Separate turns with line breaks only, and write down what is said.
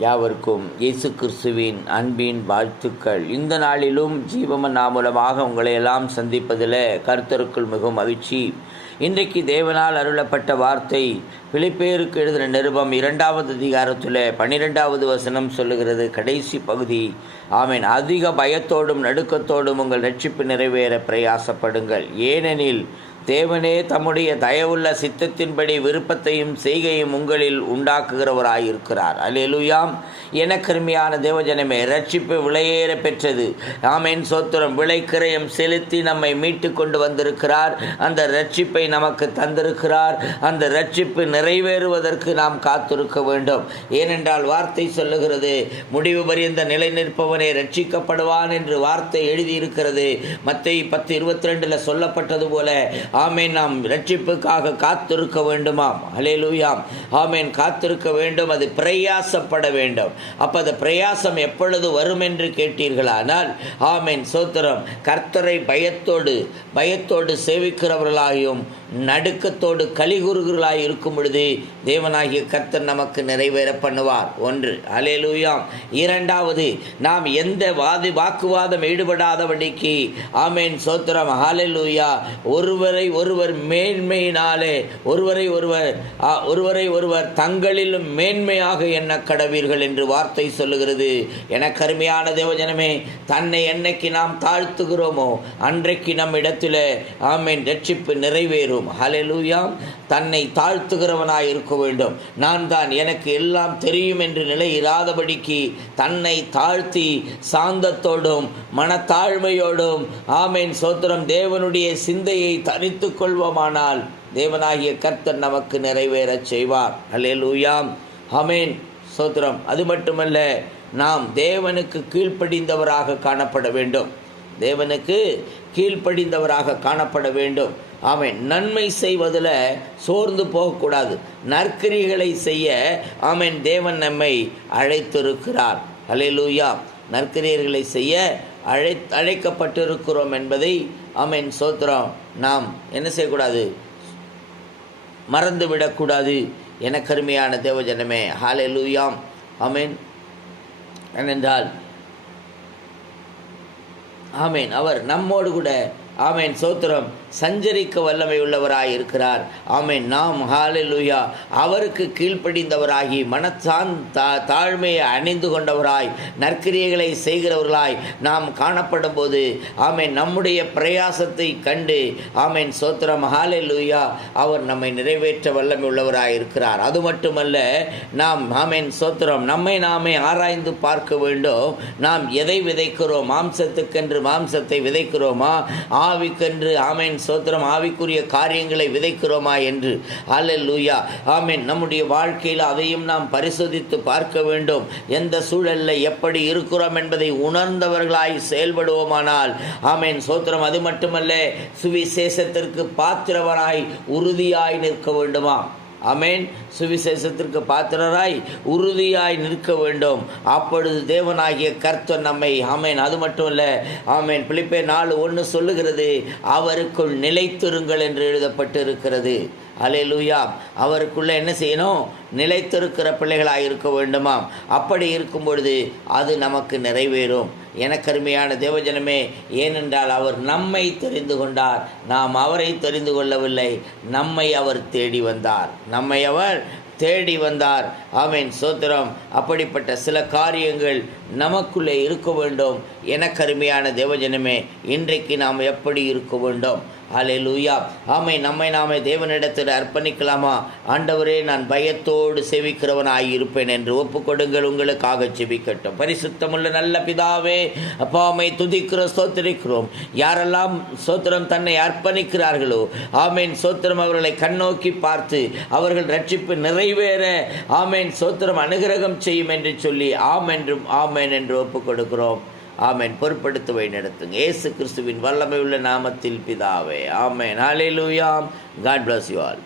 யாவருக்கும் இயேசு கிறிஸ்துவின் அன்பின் வாழ்த்துக்கள். இந்த நாளிலும் ஜீவமன்னா மூலமாக உங்களை எல்லாம் சந்திப்பதில் கருத்தருக்குள் மிகவும் மகிழ்ச்சி. இன்றைக்கு தேவனால் அருளப்பட்ட வார்த்தை பிழைப்பேருக்கு எழுதின நிருபம் இரண்டாவது அதிகாரத்தில் பன்னிரெண்டாவது வசனம் சொல்லுகிறது. கடைசி பகுதி. ஆமீன். அதிக பயத்தோடும் நடுக்கத்தோடும் உங்கள் ரட்சிப்பு நிறைவேற பிரயாசப்படுங்கள். ஏனெனில் தேவனே தம்முடைய தயவுள்ள சித்தத்தின்படி விருப்பத்தையும் செய்கையும் உங்களில் உண்டாக்குகிறவராயிருக்கிறார். அல்லேலூயாம் எனக்கருமையான தேவஜனமே ரட்சிப்பு விலையேற பெற்றது. ஆமேன். சோத்திரம் விலைக்கிரயம் செலுத்தி நம்மை மீட்டு கொண்டு வந்திருக்கிறார். அந்த ரட்சிப்பை நமக்கு தந்திருக்கிறார். அந்த ரட்சிப்பு நிறைவேறுவதற்கு நாம் காத்திருக்க வேண்டும். ஏனென்றால் வார்த்தை சொல்லுகிறது முடிவு பரியந்த நிலை நிற்பவனே ரட்சிக்கப்படுவான் என்று வார்த்தை எழுதியிருக்கிறது. மத்திய பத்து இருபத்தி ரெண்டில் சொல்லப்பட்டது போல ஆமேன் நாம் ரட்சிப்புக்காக காத்திருக்க வேண்டுமாம். அலேலூயாம் ஆமேன் காத்திருக்க வேண்டும் அது பிரயாசப்பட வேண்டும். அப்போ அது பிரயாசம் எப்பொழுது வரும் என்று கேட்டீர்களானால் ஆமேன் சோத்திரம் கர்த்தரை பயத்தோடு பயத்தோடு சேவிக்கிறவர்களாயும் நடுக்கத்தோடு கலிகுறுகளாய் இருக்கும் பொழுது தேவனாகிய கர்த்தர் நமக்கு நிறைவேற பண்ணுவார். ஒன்று அலேலூயாம் இரண்டாவது நாம் எந்த வாதி வாக்குவாதம் ஈடுபடாதபடிக்கு ஆமேன் சோத்திரம் ஹalleluya ஒருவர் ஒருவர் மேன்மையினாலே ஒருவரை ஒருவர் ஒருவரை ஒருவர் தங்களிலும் மேன்மையாக எண்ண கடவீர்கள் என்று வார்த்தை சொல்லுகிறது. என கருமையான தேவஜனமே தன்னை என்னைக்கு நாம் தாழ்த்துகிறோமோ அன்றைக்கு நம் இடத்திலே ஆமேன் ரட்சிப்பு நிறைவேறும். ஹalleluya. தன்னை தாழ்த்துகிறவனாய் இருக்க வேண்டும். நான் தான் எனக்கு எல்லாம் தெரியும் என்று நிலை இராதபடிக்கு தன்னை தாழ்த்தி சாந்தத்தோடும் மனத்தாழ்மையோடும் ஆமேன் சோத்திரம் தேவனுடைய சிந்தையை தனித்து கொள்வோமானால் தேவனாகிய கர்த்தர் நமக்கு நிறைவேறச் செய்வார். அல்லேலூயாம் ஆமேன் சோத்திரம். அது மட்டுமல்ல நாம் தேவனுக்கு கீழ்ப்படிந்தவராக காணப்பட வேண்டும். தேவனுக்கு கீழ்ப்படிந்தவராக காணப்பட வேண்டும். அவன் நன்மை செய்வதில் சோர்ந்து போகக்கூடாது. நற்கிரிகளை செய்ய அவன் தேவன் நம்மை அழைத்திருக்கிறார். அலையலூயா நற்கிரியர்களை செய்ய அழை அழைக்கப்பட்டிருக்கிறோம் என்பதை அவன் சோத்திரம். நாம் என்ன செய்யக்கூடாது? மறந்து விடக்கூடாது என கருமையான தேவஜனமே ஹாலே லூயாம் அமேன் ஏனென்றால் ஆமேன். அவர் நம்மோடு கூட ஆமேன். சோத்திரம் சஞ்சரிக்க வல்லமை உள்ளவராய் இருக்கிறார். ஆமேன். நாம் ஹalleluya அவருக்கு கீழ்ப்படிந்தவராகி மனசான் தா தாழ்மையை அணிந்து கொண்டவராய் நற்கிரியைகளை செய்கிறவர்களாய் நாம் காணப்படும் போது ஆமேன் நம்முடைய பிரயாசத்தை கண்டு ஆமேன் சோத்திரம் ஹalleluya அவர் நம்மை நிறைவேற்ற வல்லமை உள்ளவராய் இருக்கிறார். அது மட்டுமல்ல நாம் ஆமேன் சோத்திரம் நம்மை நாமே ஆராய்ந்து பார்க்க வேண்டும். நாம் எதை விதைக்கிறோம்? மாம்சத்துக்கென்று மாம்சத்தை விதைக்கிறோமா? ஆவிக்கென்று ஆமேன் சோத்திரம் ஆவிக்குரிய காரியங்களை விதைக்கிறோமா என்று. அல்லேலூயா ஆமேன். நம்முடைய வாழ்க்கையில் அதையும் நாம் பரிசோதித்து பார்க்க வேண்டும். எந்த சூழலில் எப்படி இருக்கிறோம் என்பதை உணர்ந்தவர்களாய் செயல்படுவோமானால் ஆமேன் சோத்திரம் அது மட்டுமல்ல சுவிசேஷத்திற்கு பாத்திரவனாய் உறுதியாய் நிற்க வேண்டுமா அமேன் சுவிசேஷத்திற்கு பாத்திரராய் உறுதியாய் நிற்க வேண்டும். அப்பொழுது தேவனாகிய கர்த்தர் நம்மை ஆமேன். அது மட்டும் இல்லை ஆமேன். பிளிப்பே நாலு ஒன்று சொல்லுகிறது அவருக்குள் நிலைத்திருங்கள் என்று எழுதப்பட்டு இருக்கிறது அலேலூயா அவருக்குள்ள என்ன செய்யணும்? நிலைத்திருக்கிற பிள்ளைகளாக இருக்க வேண்டுமாம். அப்படி இருக்கும் பொழுது அது நமக்கு நிறைவேறும். எனக்கருமையான தேவஜனமே ஏனென்றால் அவர் நம்மை தெரிந்து கொண்டார். நாம் அவரை தெரிந்து கொள்ளவில்லை. நம்மை அவர் தேடி வந்தார். நம்மை அவர் தேடி வந்தார். ஆமேன் சோத்திரம். அப்படிப்பட்ட சில காரியங்கள் நமக்குள்ளே இருக்க வேண்டும். என கருமையான தேவஜனமே இன்றைக்கு நாம் எப்படி இருக்க வேண்டும்? ஹalleluya. ஆமை நம்மை நாமே தேவனிடத்தில் அர்ப்பணிக்கலாமா? ஆண்டவரே நான் பயத்தோடு சேவிக்கிறவனாய் இருப்பேன் என்று ஒப்புக்கொடுங்கள். உங்களுக்காக செவிக்கட்டும் பரிசுத்தமுள்ள நல்ல பிதாவே அப்பாமை துதிக்கிறோம் சோத்திரிக்கிறோம் யாரெல்லாம் சோத்திரம் தன்னை அர்ப்பணிக்கிறார்களோ ஆமீன் சோத்திரம் அவர்களை கண்ணோக்கி பார்த்து அவர்கள் ரட்சிப்பு நிறை நிறைவேற ஆமேன். சோத்திரம் அனுகிரகம் செய்யும் என்று சொல்லி ஆம் என்றும் ஆமேன் என்று ஒப்புக் கொடுக்கிறோம் ஆமேன். பொறுப்படுத்து வழி நடத்துங்க. ஏசு கிறிஸ்துவின் வல்லமை உள்ள நாமத்தில் பிதாவே. ஆமேன். ஹalleluya காட் பிளஸ் யூ ஆல்